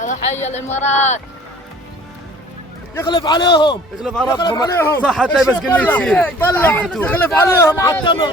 هذا حي الامارات. يغلب عليهم، يغلب على ربهم. صح حتى بس قليل طلع يغلب عليهم على الدمر.